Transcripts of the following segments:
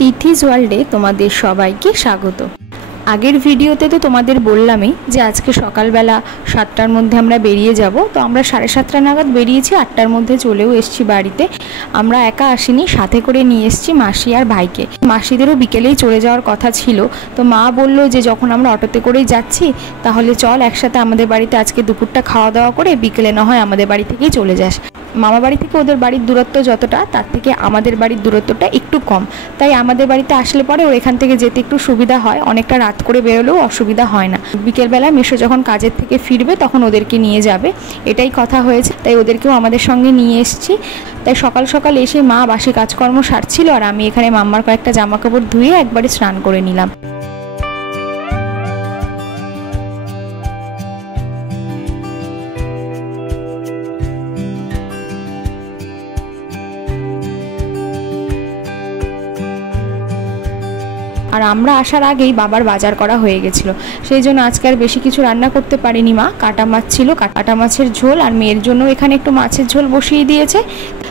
তিথিস ওয়ার্ল্ডে তোমাদের সবাইকে স্বাগত। আগের ভিডিওতে তো তোমাদের বললামই যে আজকে সকালবেলা 7টার মধ্যে আমরা বেরিয়ে যাব। তো আমরা 7:30 নাগাদ বেরিয়েছি, 8টার মধ্যে চলেও এসেছি বাড়িতে। আমরা একা আসিনি, সাথে করে নিয়ে এসেছি মাসি আর ভাইকে। মাসিদেরও বিকেলেই চলে যাওয়ার কথা ছিল, তো মা বলল যে যখন আমরা অটোতে করেই যাচ্ছি তাহলে চল একসাথে আমাদের বাড়িতে আজকে দুপুরটা খাওয়া দাওয়া করে বিকেলে না হয় আমাদের বাড়ি থেকেই চলে যাস। মামা বাড়ি থেকে ওদের বাড়ির দূরত্ব যতটা, তার থেকে আমাদের বাড়ির দূরত্বটা একটু কম, তাই আমাদের বাড়িতে আসলে পরে ওর এখান থেকে যেতে একটু সুবিধা হয়, অনেকটা রাত করে বেরোলেও অসুবিধা হয় না। বিকেলবেলা মেশো যখন কাজের থেকে ফিরবে তখন ওদেরকে নিয়ে যাবে, এটাই কথা হয়েছে, তাই ওদেরকেও আমাদের সঙ্গে নিয়ে এসেছি। তাই সকাল সকাল এসে মা বাসি কাজকর্ম সারছিল আর আমি এখানে মাম্মার কয়েকটা জামা কাপড় ধুয়ে একবারে স্নান করে নিলাম। আর আমরা আসার আগেই বাবার বাজার করা হয়ে গেছিলো, সেই জন্য আজকে আর বেশি কিছু রান্না করতে পারিনি। মা কাটা মাছ ছিল, কাটা মাছের ঝোল, আর মেয়ের জন্য এখানে একটু মাছের ঝোল বসিয়ে দিয়েছে,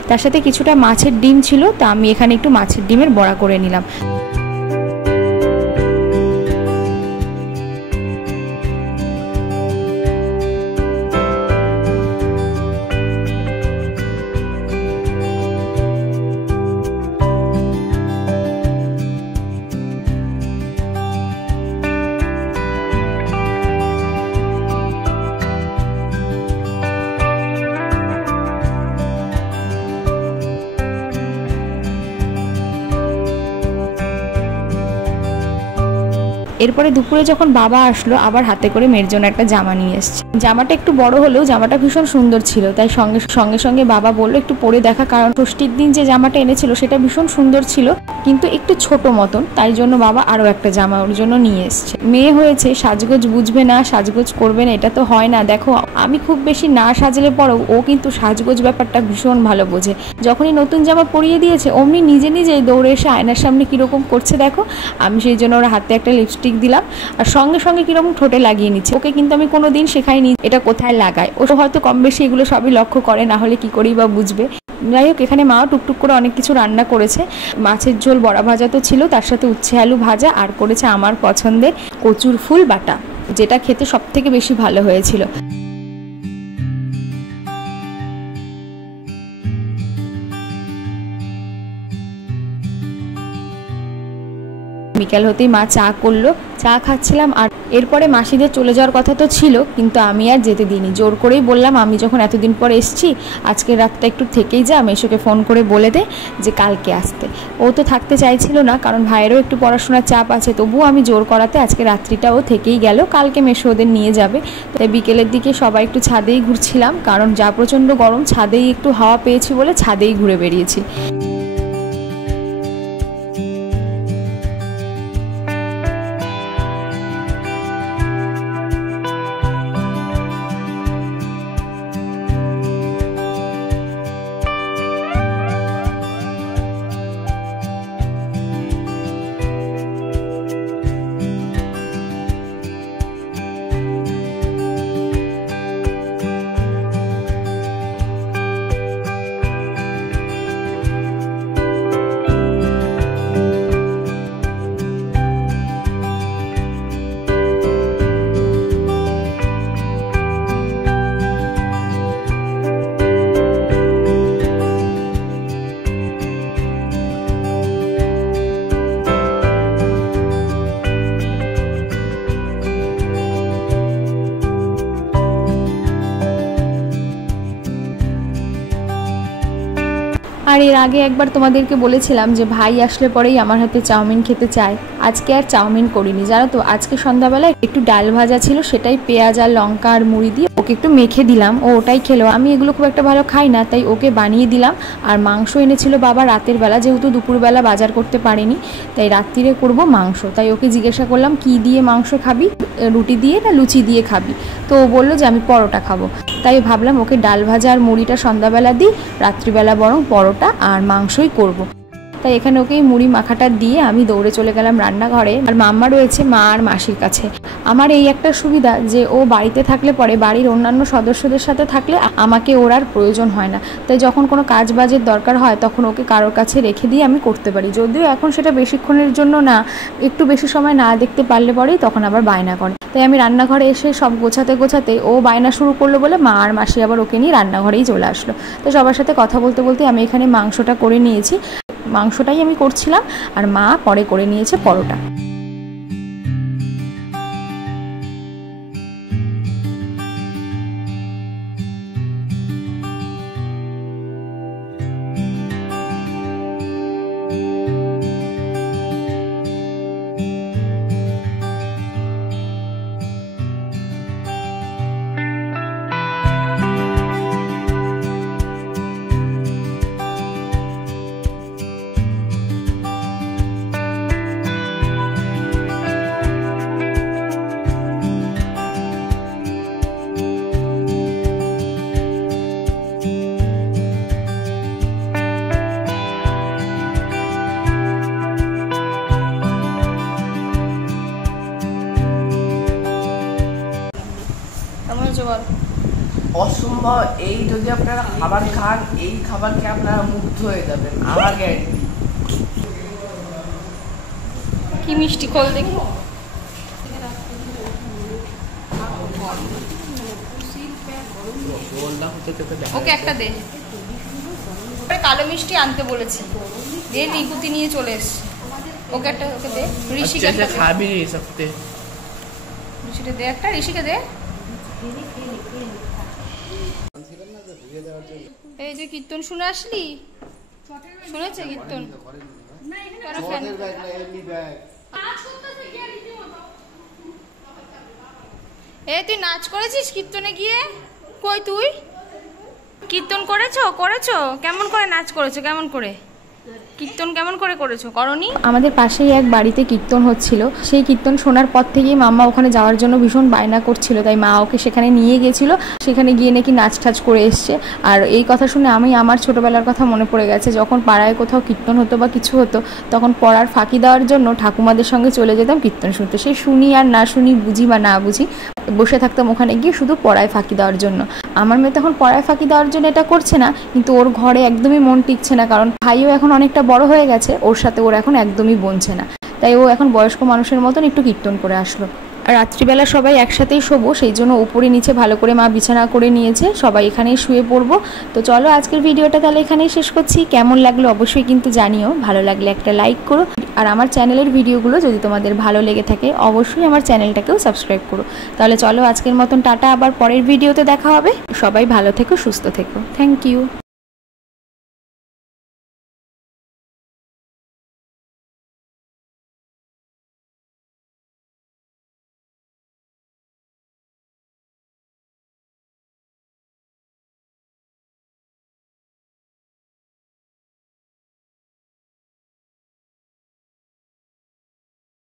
তার সাথে কিছুটা মাছের ডিম ছিল, তা আমি এখানে একটু মাছের ডিমের বড়া করে নিলাম। এরপরে দুপুরে যখন বাবা আসলো আবার হাতে করে মেয়ের জন্য একটা জামা নিয়ে এসছে। জামাটা একটু বড় হলেও জামাটা ভীষণ সুন্দর ছিল, তাই সঙ্গে সঙ্গে বাবা বললো একটু পরে দেখা, কারণ ষষ্ঠীর দিন যে জামাটা এনেছিল সেটা ভীষণ সুন্দর ছিল কিন্তু একটু ছোট মতন, তাই জন্য বাবা আরও একটা জামা ওর জন্য নিয়ে এসছে। মেয়ে হয়েছে, সাজগোজ বুঝবে না, সাজগোজ করবে না, এটা তো হয় না। দেখো আমি খুব বেশি না সাজলে পরেও ও কিন্তু সাজগোজ ব্যাপারটা ভীষণ ভালো বোঝে। যখনই নতুন জামা পরিয়ে দিয়েছে অমনি নিজে নিজেই দৌড়ে এসে আয়নার সামনে কীরকম করছে দেখো। আমি সেই জন্য ওর হাতে একটা লিপস্টিক দিলাম আর সঙ্গে সঙ্গে কিরকম ঠোঁটে লাগিয়ে নিচ্ছে। ওকে কিন্তু আমি কোনো দিন শেখাইনি এটা কোথায় লাগায়, ও হয়তো কম বেশি এগুলো সবই লক্ষ্য করে, না হলে কি করেই বা বুঝবে। যাই হোক, এখানে মাও টুকটুক করে অনেক কিছু রান্না করেছে। মাছের ঝোল বড়া ভাজা তো ছিল, তার সাথে উচ্ছে আলু ভাজা, আর করেছে আমার পছন্দের কচুর ফুল বাটা, যেটা খেতে সব থেকে বেশি ভালো হয়েছিল। বিকাল হতেই মা চা করলো, চা খাচ্ছিলাম। আর এরপরে মাসিদের চলে যাওয়ার কথা তো ছিল, কিন্তু আমি আর যেতে দিইনি, জোর করেই বললাম আমি যখন এতদিন পর এসছি আজকের রাতটা একটু থেকেই যা, মেশোকে ফোন করে বলে দে যে কালকে আসতে। ও তো থাকতে চাইছিল না, কারণ ভাইয়েরও একটু পড়াশোনার চাপ আছে, তবুও আমি জোর করাতে আজকে রাত্রিটা ও থেকেই গেল, কালকে মেশো ওদের নিয়ে যাবে। তাই বিকেলের দিকে সবাই একটু ছাদেই ঘুরছিলাম, কারণ যা প্রচণ্ড গরম, ছাদেই একটু হাওয়া পেয়েছি বলে ছাদেই ঘুরে বেরিয়েছি। আর এর আগে একবার তোমাদেরকে বলেছিলাম যে ভাই আসলে পরেই আমার হাতে চাউমিন খেতে চায়, আজকে আর চাউমিন করিনি জানো তো। আজকে সন্ধ্যাবেলায় একটু ডাল ভাজা ছিল, সেটাই পেঁয়াজ আর লঙ্কা আর মুড়ি দিয়ে ওকে একটু মেখে দিলাম, ও ওটাই খেলো। আমি এগুলো খুব একটা ভালো খাই না, তাই ওকে বানিয়ে দিলাম। আর মাংস এনেছিল বাবা রাতের বেলা, যেহেতু দুপুরবেলা বাজার করতে পারিনি, তাই রাত্রিরে করব মাংস। তাই ওকে জিজ্ঞাসা করলাম কি দিয়ে মাংস খাবি, রুটি দিয়ে না লুচি দিয়ে খাবি, তো ও বললো যে আমি পরোটা খাবো। তাই ভাবলাম ওকে ডাল ভাজা আর মুড়িটা সন্ধ্যাবেলা দিই, রাত্রিবেলা বরং পরোটা আর মাংসই করব। তাই এখানে ওকে মুড়ি মাখাটা দিয়ে আমি দৌড়ে চলে গেলাম রান্নাঘরে। আর মাম্মা রয়েছে মা আর মাসির কাছে। আমার এই একটা সুবিধা যে ও বাড়িতে থাকলে পরে বাড়ির অন্যান্য সদস্যদের সাথে থাকলে আমাকে ওর আর প্রয়োজন হয় না। তাই যখন কোনো কাজ বাজের দরকার হয় তখন ওকে কারোর কাছে রেখে দিয়ে আমি করতে পারি। যদিও এখন সেটা বেশিক্ষণের জন্য না, একটু বেশি সময় না দেখতে পারলে পরেই তখন আবার বায়না করে। তাই আমি রান্নাঘরে এসে সব গোছাতে গোছাতে ও বায়না শুরু করলো বলে মা আর মাসি আবার ওকে নিয়ে রান্নাঘরেই চলে আসলো। তো সবার সাথে কথা বলতে বলতে আমি এখানে মাংসটা করে নিয়েছি, মাংসটাই আমি করছিলাম, আর মা পরে করে নিয়েছে পরোটা। অসম্ভব। এই যদি আপনারা খাবার খান, এই খাবার খেয়ে আপনারা মুগ্ধ হয়ে যাবেন, আমার গ্যারান্টি। কি মিষ্টি, খোল দেখি। ওকে একটা দে, কালো মিষ্টি আনতে বলেছি, দে, নিকুতি নিয়ে চলে এসছে। ওকে একটা, ওকে দে, ঋষিকে একটা খাবি সবতে, ঋষিকে দে একটা, ঋষিকে দে। এই যে কীর্তন শুনে আসলি, শুনেছে কীর্তন? এই তুই নাচ করেছিস কীর্তনে গিয়ে? কই তুই কীর্তন করেছো? কেমন করে নাচ করেছো? কেমন করে কীর্তন কেমন করে করেছো? করনি? আমাদের পাশেই এক বাড়িতে কীর্তন হচ্ছিল। সেই কীর্তন শোনার পর থেকেই মাম্মা ওখানে যাওয়ার জন্য ভীষণ বায়না করছিল, তাই মা ওকে সেখানে নিয়ে গেছিল। সেখানে গিয়ে নাকি নাচ টাচ করে এসছে। আর এই কথা শুনে আমি আমার ছোটোবেলার কথা মনে পড়ে গেছে। যখন পাড়ায় কোথাও কীর্তন হতো বা কিছু হতো, তখন পড়ার ফাঁকি দেওয়ার জন্য ঠাকুমাদের সঙ্গে চলে যেতাম কীর্তন শুনতে। সে শুনি আর না শুনি, বুঝি বা না বুঝি, বসে থাকতাম ওখানে গিয়ে শুধু পড়ায় ফাঁকি দেওয়ার জন্য। আমার মেয়ে তখন পড়ায় ফাঁকি দেওয়ার জন্য এটা করছে না, কিন্তু ওর ঘরে একদমই মন টিকছে না, কারণ ভাইও এখন অনেকটা বড় হয়ে গেছে, ওর সাথে ওর এখন একদমই বনছে না। তাই ও এখন বয়স্ক মানুষের মতন একটু কীর্তন করে আসলো। আর রাত্রিবেলা সবাই একসাথেই শোবো, সেই জন্য উপরে নিচে ভালো করে মা বিছানা করে নিয়েছে, সবাই এখানেই শুয়ে পড়বো। তো চলো আজকের ভিডিওটা তাহলে এখানেই শেষ করছি। কেমন লাগলো অবশ্যই কিন্তু জানিও, ভালো লাগলে একটা লাইক করো। আর আমার চ্যানেলের ভিডিওগুলো যদি তোমাদের ভালো লেগে থাকে অবশ্যই আমার চ্যানেলটাকেও সাবস্ক্রাইব করো। তাহলে চলো আজকের মতন টাটা, আবার পরের ভিডিওতে দেখা হবে। সবাই ভালো থেকো, সুস্থ থেকো। Thank you.